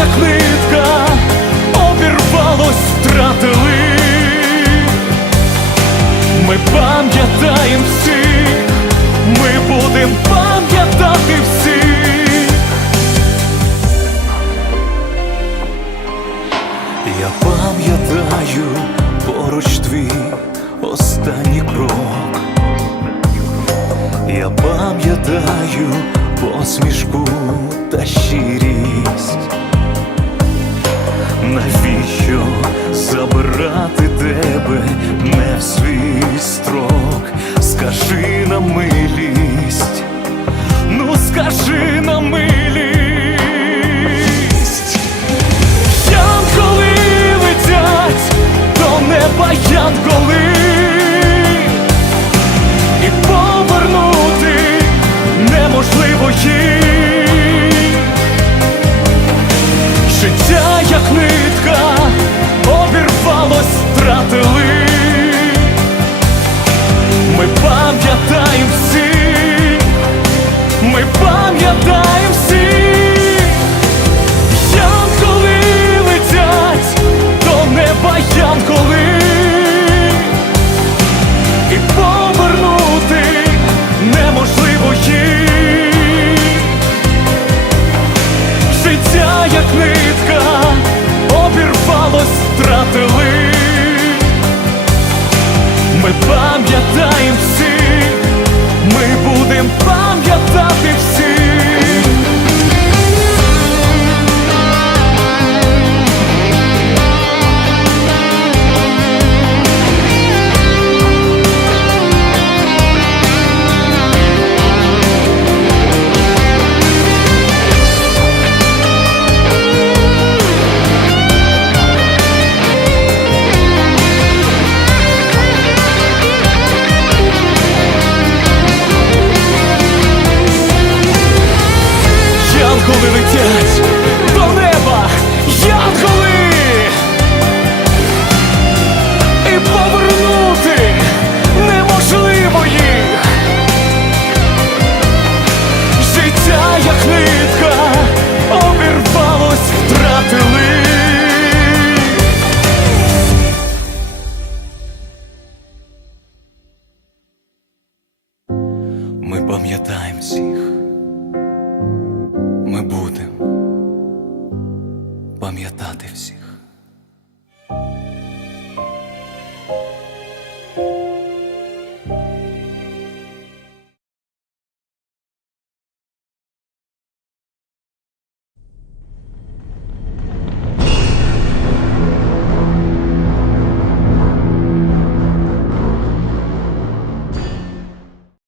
Як нитка, обірвалось, втратили. Ми пам'ятаємо всіх, ми будемо пам'ятати всіх. Я пам'ятаю поруч твій останній крок. Я пам'ятаю посмішку та щирість. Скажи Пам'ятаєм всіх, ми будемо пам'ятати всіх.